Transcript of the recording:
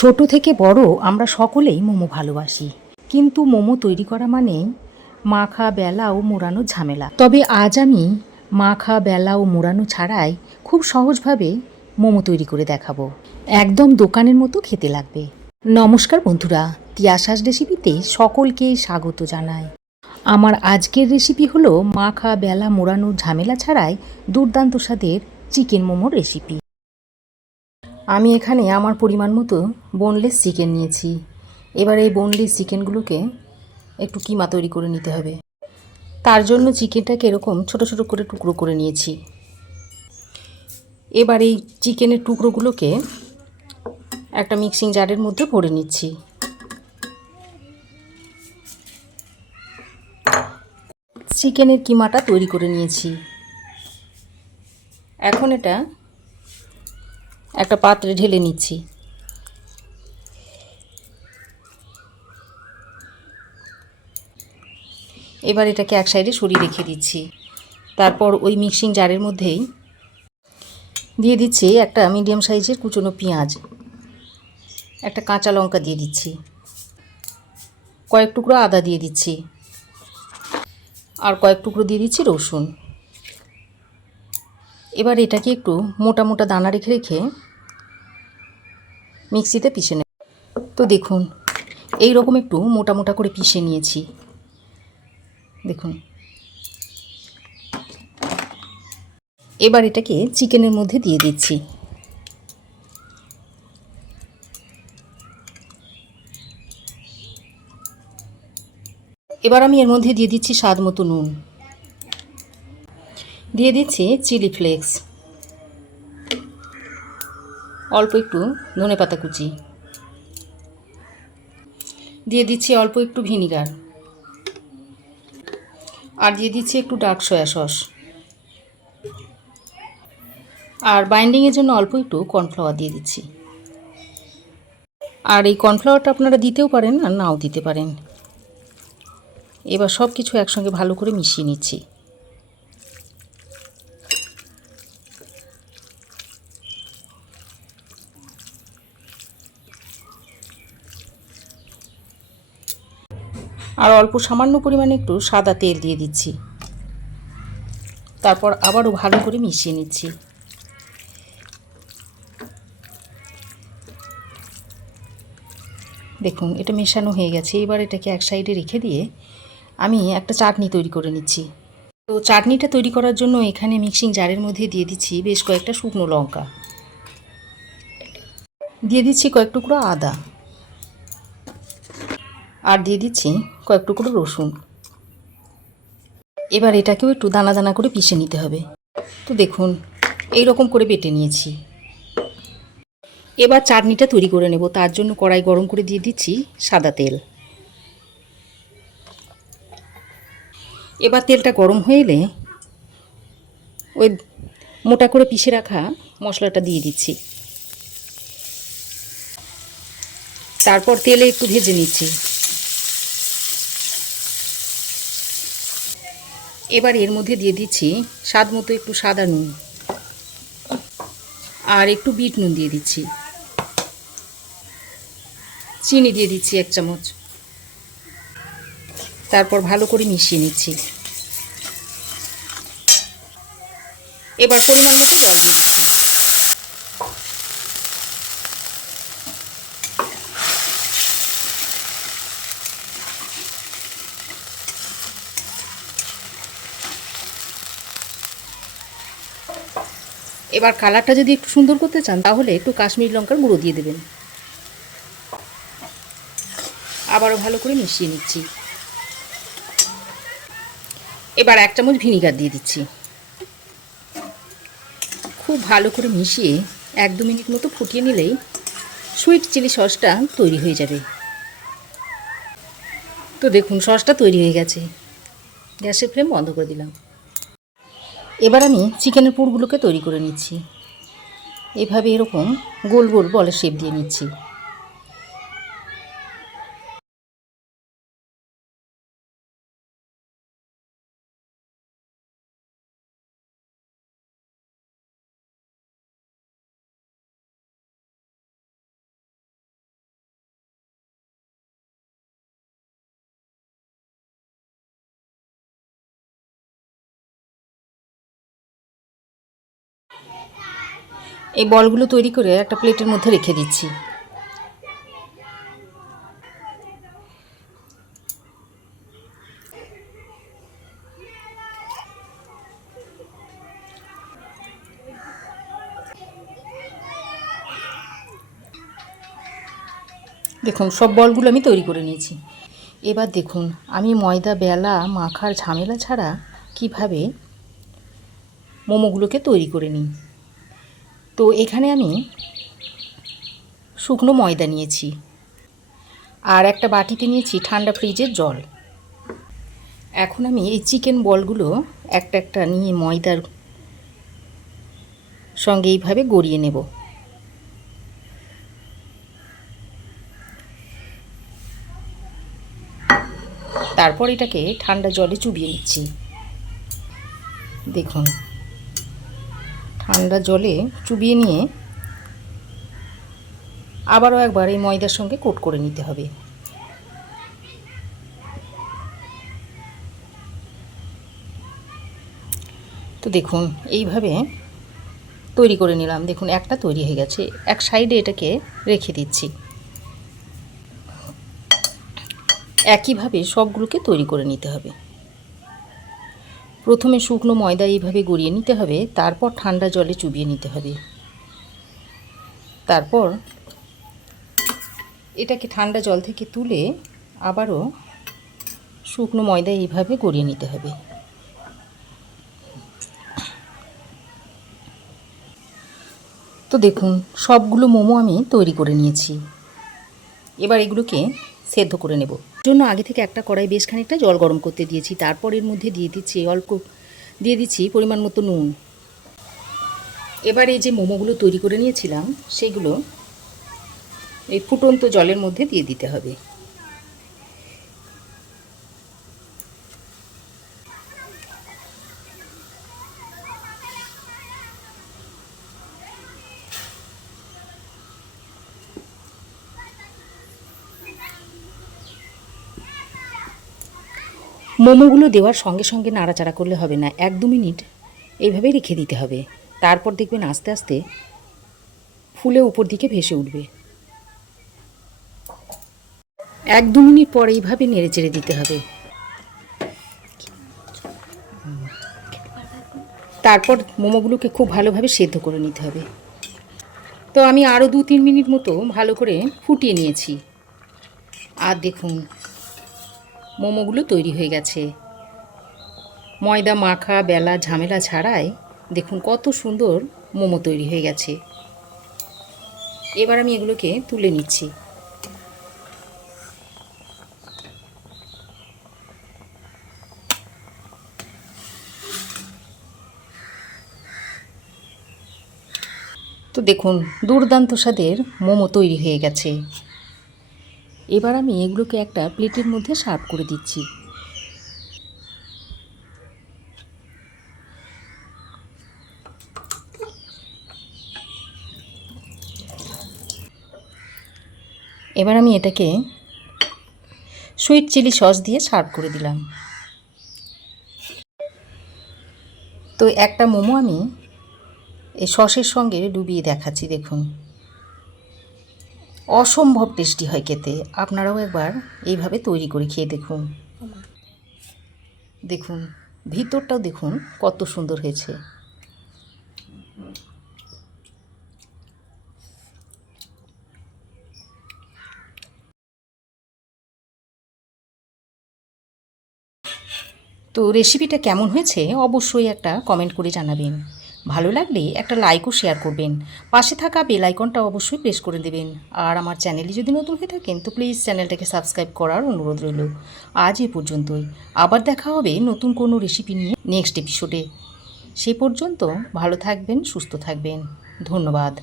ছোট থেকে বড় আমরা সকলেই মোমো ভালোবাসি, কিন্তু মোমো তৈরি করা মানে মাখা বেলা ও মোড়ানো ঝামেলা। তবে আজ আমি মাখা বেলা ও মোড়ানো ছাড়াই খুব সহজভাবে মোমো তৈরি করে দেখাবো। একদম দোকানের মতো খেতে লাগবে। নমস্কার বন্ধুরা, তিয়াশাস রেসিপিতে সকলকে স্বাগত জানাই। আমার আজকের রেসিপি হলো মাখা বেলা মোড়ানোর ঝামেলা ছাড়াই দুর্দান্ত স্বাদের চিকেন মোমোর রেসিপি। আমি এখানে আমার পরিমাণ মতো বোনলেস চিকেন নিয়েছি। এবার এই বোনলেস চিকেনগুলোকে একটু কিমা তৈরি করে নিতে হবে। তার জন্য চিকেনটাকে এরকম ছোট ছোট করে টুকরো করে নিয়েছি। এবার এই চিকেনের টুকরোগুলোকে একটা মিক্সিং জারের মধ্যে ভরে নিচ্ছি। চিকেনের কিমাটা তৈরি করে নিয়েছি। এখন এটা একটা পাত্রে ঢেলে নিচ্ছি। এবার এটাকে এক সাইডে সরিয়ে রেখে দিচ্ছি। তারপর ওই মিক্সিং জারের মধ্যেই দিয়ে দিচ্ছি একটা মিডিয়াম সাইজের কুচনো পেঁয়াজ, একটা কাঁচা লঙ্কা দিয়ে দিচ্ছি, কয়েক টুকরো আদা দিয়ে দিচ্ছি, আর কয়েক টুকরো দিয়ে দিচ্ছি রসুন। এবার এটাকে একটু মোটা মোটা দানা রেখে রেখে মিক্সিতে পিষে নেব। তো দেখুন, এই রকম একটু মোটা মোটা করে পিষে নিয়েছি। দেখুন, এবার এটাকে চিকেনের মধ্যে দিয়ে দিচ্ছি। এবার আমি এর মধ্যে দিয়ে দিচ্ছি স্বাদ মতো নুন, দিয়ে দিচ্ছি চিলি ফ্লেক্স, অল্প একটু ধনেপাতা কুচি, দিয়ে দিচ্ছি অল্প একটু ভিনিগার, আর দিয়ে দিচ্ছি একটু ডার্ক সয়া সস, আর বাইন্ডিংয়ের জন্য অল্প একটু কর্নফ্লাওয়ার দিয়ে দিচ্ছি। আর এই কর্নফ্লাওয়ারটা আপনারা দিতেও পারেন আর নাও দিতে পারেন। এবার সব কিছু একসঙ্গে ভালো করে মিশিয়ে নিচ্ছি। আর অল্প সামান্য পরিমাণে একটু সাদা তেল দিয়ে দিচ্ছি। তারপর আবারও ভালো করে মিশিয়ে নিচ্ছি। দেখুন, এটা মেশানো হয়ে গেছে। এবার এটাকে এক সাইডে রেখে দিয়ে আমি একটা চাটনি তৈরি করে নিচ্ছি। তো চাটনিটা তৈরি করার জন্য এখানে মিক্সিং জারের মধ্যে দিয়ে দিচ্ছি বেশ কয়েকটা শুকনো লঙ্কা, দিয়ে দিচ্ছি কয়েক টুকরো আদা, আর দিয়ে দিচ্ছি কয়েক টুকরো রসুন। এবার এটাকেও একটু দানা দানা করে পিষে নিতে হবে। তো দেখুন, এই রকম করে বেটে নিয়েছি। এবার চাটনিটা তৈরি করে নেব। তার জন্য কড়াই গরম করে দিয়ে দিচ্ছি সাদা তেল। এবার তেলটা গরম হয়ে এলে ওই মোটা করে পিষে রাখা মশলাটা দিয়ে দিচ্ছি। তারপর তেলে একটু ভেজে নিচ্ছি। এবার এর মধ্যে দিয়ে দিচ্ছি স্বাদ মতো একটু সাদা নুন, আর একটু বিট নুন দিয়ে দিচ্ছি, চিনি দিয়ে দিচ্ছি 1 চামচ। তারপর ভালো করে মিশিয়ে নিচ্ছি। এবার পরিমাণ মতো জল দিয়ে দিচ্ছি। এবার কালারটা যদি একটু সুন্দর করতে চান তাহলে একটু কাশ্মীরি লঙ্কার গুঁড়ো দিয়ে দেবেন। আবারও ভালো করে মিশিয়ে নিচ্ছি। এবার 1 চামচ ভিনিগার দিয়ে দিচ্ছি। খুব ভালো করে মিশিয়ে 1-2 মিনিট মতো ফুটিয়ে নিলেই সুইট চিলি সসটা তৈরি হয়ে যাবে। তো দেখুন, সসটা তৈরি হয়ে গেছে। গ্যাসের ফ্লেম বন্ধ করে দিলাম। এবার আমি চিকেনের পুরগুলোকে তৈরি করে নিচ্ছি। এভাবে এরকম গোল গোল বলের শেপ দিয়ে নিচ্ছি। এই বলগুলো তৈরি করে একটা প্লেটের মধ্যে রেখে দিচ্ছি। দেখুন সব বলগুলো আমি তৈরি করে নিয়েছি। এবার দেখুন আমি ময়দা বেলা মাখার ঝামেলা ছাড়া কিভাবে মোমোগুলোকে তৈরি করে নিই। তো এখানে আমি শুকনো ময়দা নিয়েছি, আর একটা বাটিতে নিয়েছি ঠান্ডা ফ্রিজের জল। এখন আমি এই চিকেন বলগুলো একটা একটা নিয়ে ময়দার সঙ্গে এইভাবে গড়িয়ে নেব। তারপর এটাকে ঠান্ডা জলে চুবিয়ে নিচ্ছি। দেখুন ঠান্ডা জলে চুবিয়ে নিয়ে আবারও একবার এই ময়দার সঙ্গে কোট করে নিতে হবে। তো দেখুন এইভাবে তৈরি করে নিলাম। দেখুন একটা তৈরি হয়ে গেছে। এক সাইডে এটাকে রেখে দিচ্ছি। একইভাবে সবগুলোকে তৈরি করে নিতে হবে। প্রথমে শুকনো ময়দা এইভাবে গড়িয়ে নিতে হবে, তারপর ঠান্ডা জলে চুবিয়ে নিতে হবে। তারপর এটাকে ঠান্ডা জল থেকে তুলে আবারও শুকনো ময়দা এইভাবে গড়িয়ে নিতে হবে। তো দেখুন সবগুলো মোমো আমি তৈরি করে নিয়েছি। এবার এগুলোকে সেদ্ধ করে নেব। জন্য আগে থেকে একটা কড়াই বেশ খানিকটা জল গরম করতে দিয়েছি। তারপর এর মধ্যে দিয়ে দিচ্ছি পরিমাণ মতো নুন। এবার এই যে মোমোগুলো তৈরি করে নিয়েছিলাম সেগুলো এই ফুটন্ত জলের মধ্যে দিয়ে দিতে হবে। মোমোগুলো দেওয়ার সঙ্গে সঙ্গে নাড়াচাড়া করলে হবে না, 1-2 মিনিট এইভাবে রেখে দিতে হবে। তারপর দেখবেন আস্তে আস্তে ফুলে উপর দিকে ভেসে উঠবে। 1-2 মিনিট পর এইভাবে নেড়ে চেড়ে দিতে হবে। তারপর মোমোগুলোকে খুব ভালোভাবে সেদ্ধ করে নিতে হবে। তো আমি আরও 2-3 মিনিট মতো ভালো করে ফুটিয়ে নিয়েছি। আর দেখুন মোমোগুলো তৈরি হয়ে গেছে। ময়দা মাখা বেলা ঝামেলা ছাড়াই দেখুন কত সুন্দর মোমো তৈরি হয়ে গেছে। এবার আমি এগুলোকে তুলে নিচ্ছি। তো দেখুন দুর্দান্ত স্বাদের মোমো তৈরি হয়ে গেছে। এবার আমি এগুলোকে একটা প্লেটের মধ্যে সার্ভ করে দিচ্ছি। এবার আমি এটাকে সুইট চিলি সস দিয়ে সার্ভ করে দিলাম। তো একটা মোমো আমি এই সসের সঙ্গে ডুবিয়ে দেখাচ্ছি। দেখুন অসম্ভব টেস্টি হয় খেতে। আপনারাও একবার এইভাবে তৈরি করে খেয়ে দেখুন। দেখুন ভিতরটাও দেখুন কত সুন্দর হয়েছে। তো রেসিপিটা কেমন হয়েছে অবশ্যই একটা কমেন্ট করে জানাবেন। ভালো লাগলে একটা লাইক ও শেয়ার করবেন। পাশে থাকা বেল আইকনটা অবশ্যই প্রেস করে দেবেন। আর আমার চ্যানেলে যদি নতুন হয়ে থাকেন তো প্লিজ চ্যানেলটাকে সাবস্ক্রাইব করার অনুরোধ রইল। আজ এ পর্যন্তই। আবার দেখা হবে নতুন কোনো রেসিপি নিয়ে নেক্সট এপিসোডে। সে পর্যন্ত ভালো থাকবেন, সুস্থ থাকবেন। ধন্যবাদ।